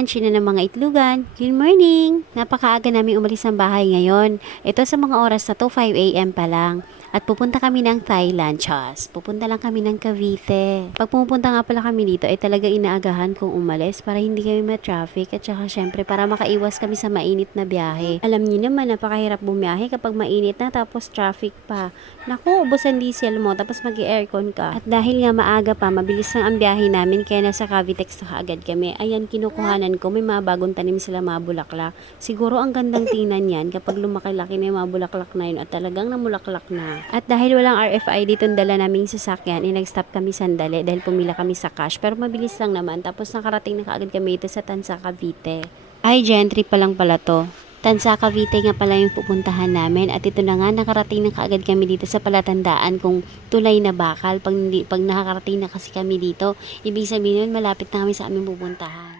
lunch, yun na ng mga itlugan. Good morning! Napakaaga namin umalis ng bahay ngayon. Ito sa mga oras na to, 5 a.m. pa lang. At pupunta kami ng Thailand, Chas. Pupunta lang kami ng Cavite. Pag pupunta nga pala kami dito, ay talaga inaagahan kong umalis para hindi kami ma-traffic at saka syempre para makaiwas kami sa mainit na biyahe. Alam niyo naman, napakahirap bumiyahe kapag mainit na tapos traffic pa. Naku, ubos ang diesel mo tapos mag-aircon ka. At dahil nga maaga pa, mabilis lang ang biyahe namin kaya nasa Cavitex na kaagad kami. Ayan, kinukuhanan ko. May mga bagong tanim sila, mga bulaklak. Siguro ang gandang tingnan yan kapag lumaki-laki na yung mga bulaklak na yun at talagang namulaklak na. At dahil walang RFID itong dala naming sasakyan, nag-stop kami sandali dahil pumila kami sa cash. Pero mabilis lang naman. Tapos nakarating na kaagad kami ito sa Tansa, Cavite. Ay, gentry pa lang pala to. Tansa, Cavite nga pala yung pupuntahan namin at ito na nga nakarating na kaagad kami dito sa palatandaan kung tulay na bakal. Pag nakakarating na kasi kami dito, ibig sabihin nun malapit na kami sa aming pupuntahan.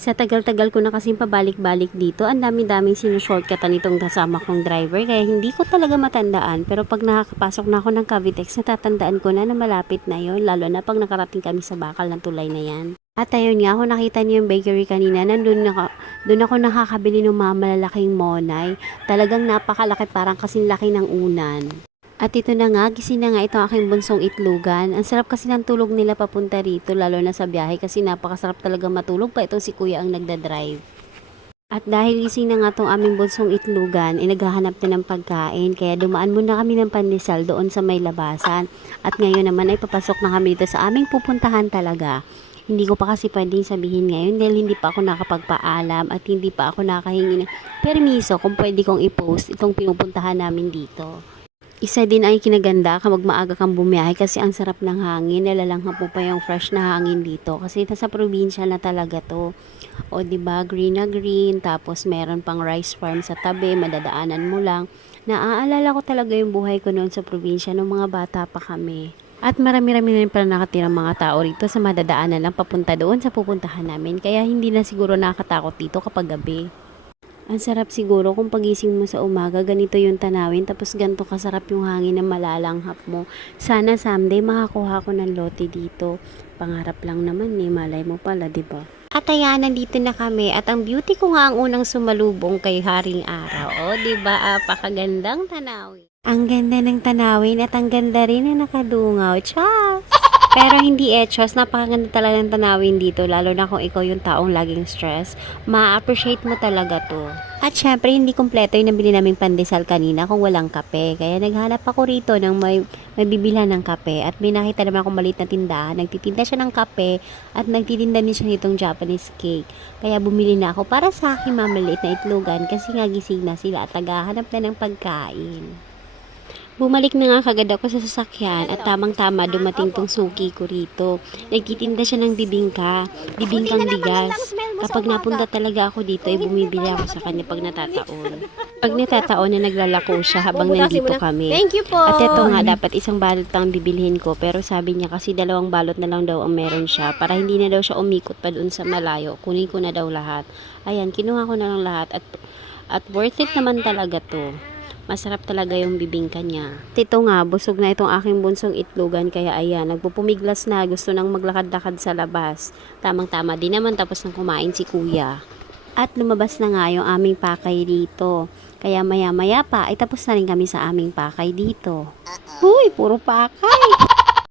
Sa tagal-tagal ko na kasing pabalik-balik dito, ang dami-daming sinushortcutan itong kasama kong driver kaya hindi ko talaga matandaan. Pero pag nakakapasok na ako ng Cavitex, natatandaan ko na malapit na yon, lalo na pag nakarating kami sa bakal ng tulay na yan. At ayun nga, kung nakita niyo yung bakery kanina, doon ako nakakabili ng mga malalaking monay. Talagang napakalaki, parang kasing laki ng unan. At ito na nga, gising na nga itong aking bunsong itlugan. Ang sarap kasi ng tulog nila papunta rito, lalo na sa biyahe kasi napakasarap talaga matulog pa itong si kuya ang nagdadrive. At dahil gising na nga itong aming bunsong itlugan, naghahanap na ng pagkain. Kaya dumaan muna kami ng pandesal doon sa may labasan. At ngayon naman ay papasok na kami dito sa aming pupuntahan talaga. Hindi ko pa kasi pwedeng sabihin ngayon dahil hindi pa ako nakapagpaalam at hindi pa ako nakahingi ng permiso kung pwede kong i-post itong pinupuntahan namin dito. Isa din ang kinaganda kapag maaga kang bumiyahe kasi ang sarap ng hangin. Nalalanghap mo pa yung fresh na hangin dito kasi nasa probinsya na talaga to. O diba, green na green, tapos meron pang rice farm sa tabi, madadaanan mo lang. Naaalala ko talaga yung buhay ko noon sa probinsya nung mga bata pa kami. At marami-rami na rin pala nakatirang mga tao rito sa madadaanan lang papunta doon sa pupuntahan namin. Kaya hindi na siguro nakakatakot dito kapag gabi. Ang sarap siguro kung pagising mo sa umaga, ganito yung tanawin, tapos ganito kasarap yung hangin na malalanghap mo. Sana someday makakuha ko ng lote dito. Pangarap lang naman eh, malay mo pala, diba? At ayan, nandito na kami at ang beauty ko nga ang unang sumalubong kay Haring Araw. O, diba? Apakagandang tanawin. Ang ganda ng tanawin at ang ganda rin na nakadungaw. Ciao! Pero hindi etchos, napakaganda talaga ng tanawin dito, lalo na kung ikaw yung taong laging stress, ma-appreciate mo talaga to. At syempre, hindi kompleto yung nabili naming pandesal kanina kung walang kape. Kaya naghanap ako rito ng may bibilhan ng kape. At may nakita naman akong maliit na tindahan, nagtitinda siya ng kape at nagtitinda din siya nitong Japanese cake. Kaya bumili na ako para sa aking mamaliit na itlogan kasi nga gising na sila at naghahanap na ng pagkain. Bumalik na nga kagad ako sa sasakyan at tamang-tama dumating tong suki ko rito. Nagtitinda siya ng bibingkang bigas. Kapag napunta talaga ako dito, ay bumibili ako sa kanya pag natataon. Pag natataon na naglalako siya habang nandito kami. Thank you po. At ito nga, dapat isang balot lang bibilhin ko. Pero sabi niya kasi 2 balot na lang daw ang meron siya. Para hindi na daw siya umikot pa doon sa malayo. Kunin ko na daw lahat. Ayan, kinuha ko na lang lahat. At worth it naman talaga to. Masarap talaga yung bibingka niya. Ito nga, busog na itong aking bunsong itlogan. Kaya ayan, nagpupumiglas na. Gusto nang maglakad-lakad sa labas. Tamang-tama din naman tapos nang kumain si kuya. At lumabas na nga yung aming pakay dito. Kaya maya-maya pa, ay tapos na rin kami sa aming pakay dito. Uy, puro pakay!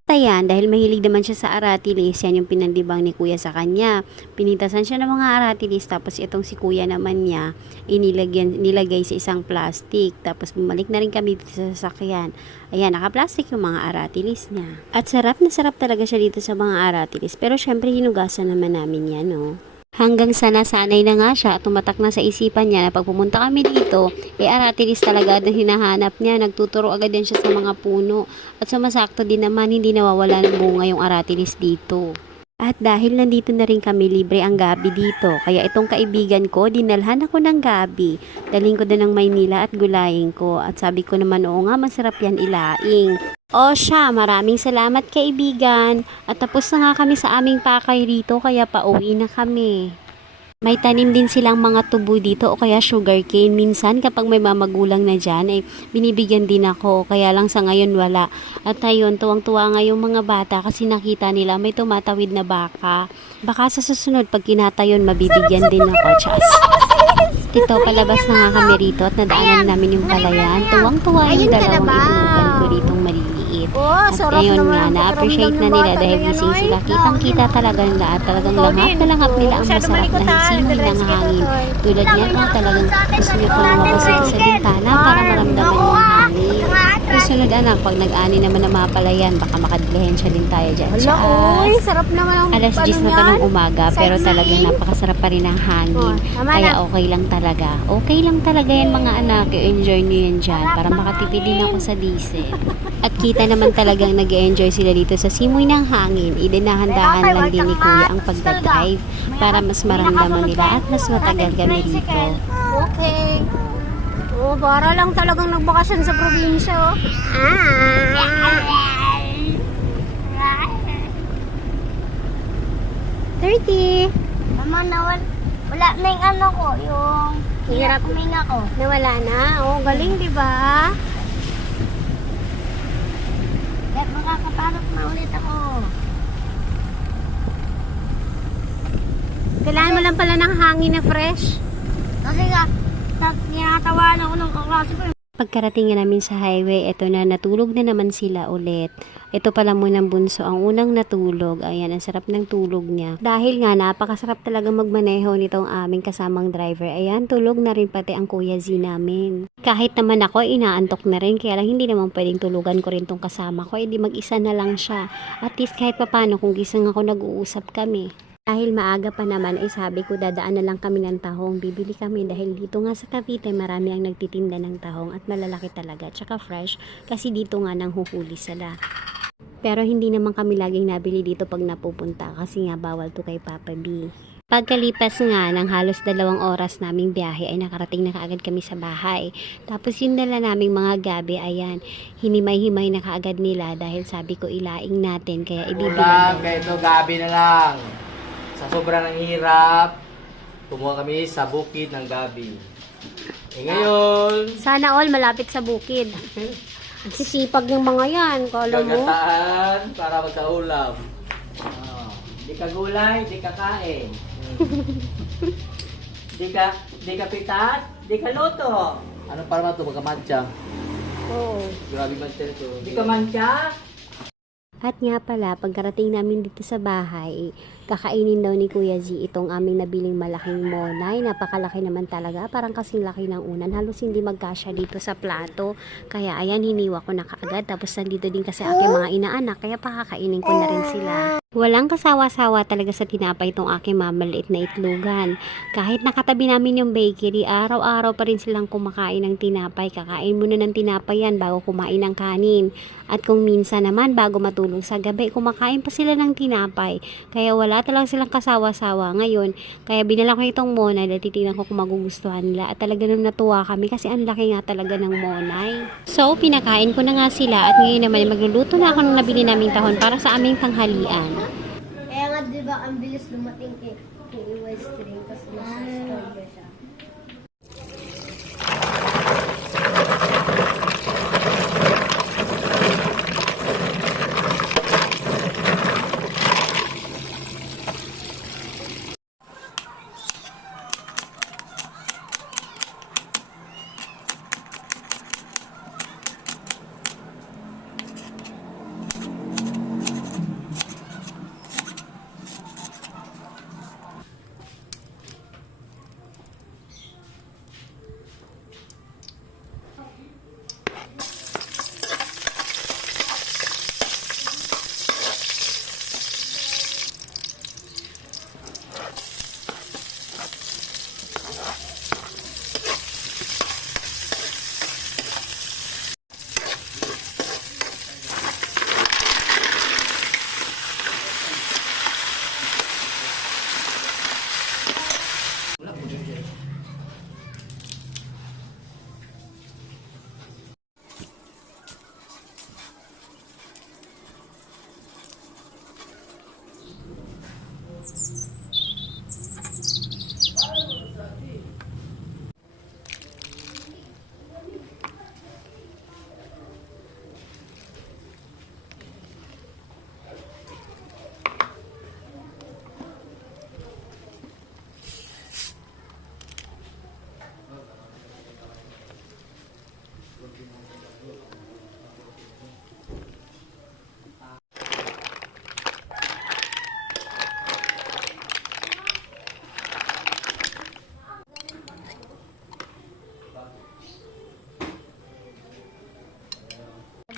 Ayan, dahil mahilig naman siya sa aratilis, yan yung pinandibang ni kuya sa kanya. Pinitasan siya ng mga aratilis, tapos itong si kuya naman niya, nilagay sa isang plastic. Tapos bumalik na rin kami sa sasakyan. Ayan, naka-plastic yung mga aratilis niya. At sarap na sarap talaga siya dito sa mga aratilis. Pero syempre, hinugasan naman namin yan, no? Hanggang sa nasanay na nga siya at tumatak na sa isipan niya na pag pumunta kami dito, aratilis talaga ang hinahanap niya. Nagtuturo agad din siya sa mga puno. At sumasakto din naman, hindi nawawala ng bunga yung aratilis dito. At dahil nandito na rin kami, libre ang gabi dito. Kaya itong kaibigan ko, dinalhan ako ng gabi. Daling ko din ng Maynila at gulayin ko. At sabi ko naman, oo nga, masarap yan ilaing. O siya, maraming salamat kaibigan. At tapos na nga kami sa aming pakay rito, kaya pauwi na kami. May tanim din silang mga tubo dito o kaya sugarcane. Minsan kapag may mamagulang na dyan, binibigyan din ako. Kaya lang sa ngayon wala. At ayun, tuwang-tuwa nga yung mga bata kasi nakita nila may tumatawid na baka. Baka sa susunod pag kinata yun, mabibigyan din ako. Chas. Ito, palabas na nga kami rito at nadaanan namin yung palayan. Tuwang-tuwa yung dalawang itulugan ko ditong maliliit. At ayun nga, na-appreciate na nila dahil gising sila. Kitang-kita talaga nila at talagang langap nila ang masarap na simoy ng hangin. Tulad niyan, talagang gusto niyo pang makasin sa bintana para maramdaman yung hangin. Kasunod anak, pag nag-ani naman ng mga palayan, baka makadilihensya din tayo dyan. Sarap naman ang Alas 10 na pa ng umaga, pero talagang napakasarap pa rin ang hangin. Kaya okay lang talaga. Okay lang talaga yan mga anak. I-enjoy nyo yan dyan para makatipid din ako sa diesel. At kita naman talagang nag-enjoy sila dito sa simoy ng hangin. Idinahandahan lang din ni Kuya ang pagdadrive para mas maramdaman nila at mas matagal kami dito. Okay. Oh, para lang talagang nagbakasyon sa probinsya. Oh. Mama, wala na yung ano ko, yung hirap huminga ko. Nawala na. Oh, galing, di ba? Kaya makakapasok na ulit ako. Kailangan mo lang pala ng hangin na fresh. Kasi nga, tinatawanan ako ng kaklase ko. Pagkarating namin sa highway, eto na, natulog na naman sila ulit. Ito pala muna ng bunso, ang unang natulog. Ayan, ang sarap ng tulog niya. Dahil nga, napakasarap talaga magmaneho nitong aming kasamang driver. Ayan, tulog na rin pati ang Kuya Z namin. Kahit naman ako, inaantok na rin. Kaya lang hindi naman pwedeng tulugan ko rin tong kasama ko. Di mag-isa na lang siya. At least kahit papano, kung gising ako, nag-uusap kami. Dahil maaga pa naman ay sabi ko dadaan na lang kami ng tahong. Bibili kami dahil dito nga sa Cavite marami ang nagtitinda ng tahong at malalaki talaga. Tsaka fresh kasi dito nga nang huhuli sila. Pero hindi naman kami laging nabili dito pag napupunta kasi nga bawal to kay Papa B. Pagkalipas nga ng halos 2 oras naming biyahe ay nakarating na kaagad kami sa bahay. Tapos yung dala naming mga gabi, ayan, hinimay-himay na kaagad nila dahil sabi ko ilaing natin kaya ibibilang. Kaya ito gabi na lang. Sa sobrang ng hirap, kumuha kami sa bukid ng gabi. Ngayon, Sana all malapit sa bukid. Ang sisipag ng mga yan. Kala mo? gagataan para magkaulam. Di ka gulay, di ka kain. Di ka pitas, di ka luto. Ano para ba ito? Magkamantya. Oo. Grabe mantya ito. Di ka mantya? At nga pala, pagkarating namin dito sa bahay, kakainin daw ni Kuya Z itong aming nabiling malaking monay. Napakalaki naman talaga, parang kasing laki ng unan. Halos hindi magkasya dito sa plato. Kaya ayan, hiniwa ko na kaagad. Tapos nandito din kasi aking mga inaanak, kaya pakakainin ko na rin sila. Walang kasawa-sawa talaga sa tinapay itong aking mamaliit na itlugan. Kahit nakatabi namin yung bakery, araw-araw pa rin silang kumakain ng tinapay. Kakain muna ng tinapay yan bago kumain ng kanin. At kung minsan naman bago matulog sa gabi, kumakain pa sila ng tinapay. Kaya wala talaga silang kasawa-sawa ngayon. Kaya binala ko itong monay dahil titignan ko kung magugustuhan nila. At talaga nang natuwa kami kasi ang laki nga talaga ng monay. So, pinakain ko na nga sila at ngayon naman magluluto na ako ng nabili naming tahon para sa aming tanghalian. Kaya nga, di ba, ang bilis dumating kay Westring kasi nasa-store siya.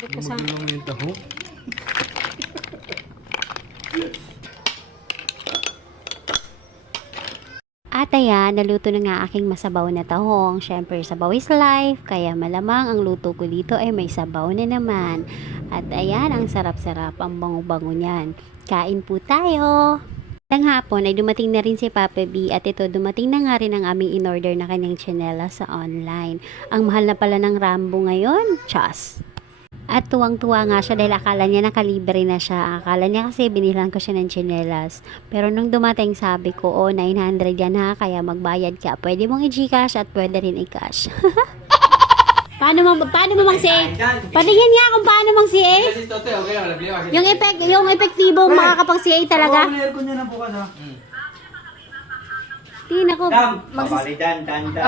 Dito sa... Magulong yung taho. At ayan, naluto na nga aking masabaw na tahong. Syempre, sabaw is life, kaya malamang ang luto ko dito ay may sabaw na naman. At ayan, ang sarap-sarap, ang bango-bango niyan. Kain po tayo! Tang hapon ay dumating na rin si Papa B at ito dumating na nga rin ang aming in-order na kanyang tsinelas sa online. Ang mahal na pala ng Rambo ngayon, Chas! At tuwang-tuwa nga siya dahil akala niya nakalibre na siya. Akala niya kasi binilang ko siya ng tsinelas. Pero nung dumating sabi ko, 900 yan ha, kaya magbayad ka. Pwede mong i-Gcash at pwede rin i-cash. paano mo mang si Patingin nga kung paano mang si yung epektibo makakapag CA talaga. Aircon niya na bukas ha. Tingnan ko. Papalidan, tanda.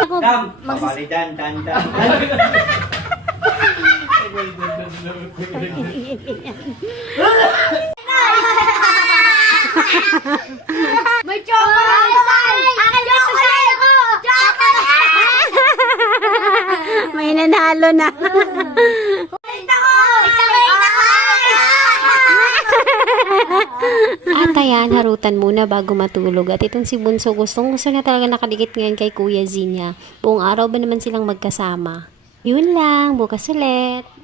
Ako, Papalidan, tanda. May chocolate! Akin chocolate! Chocolate! may nanalo na. At ayan, harutan muna bago matulog. At itong si Bunso, gusto na talaga nakadikit ngayon kay Kuya Zinya. Buong araw ba naman silang magkasama? Yun lang, bukas ulit.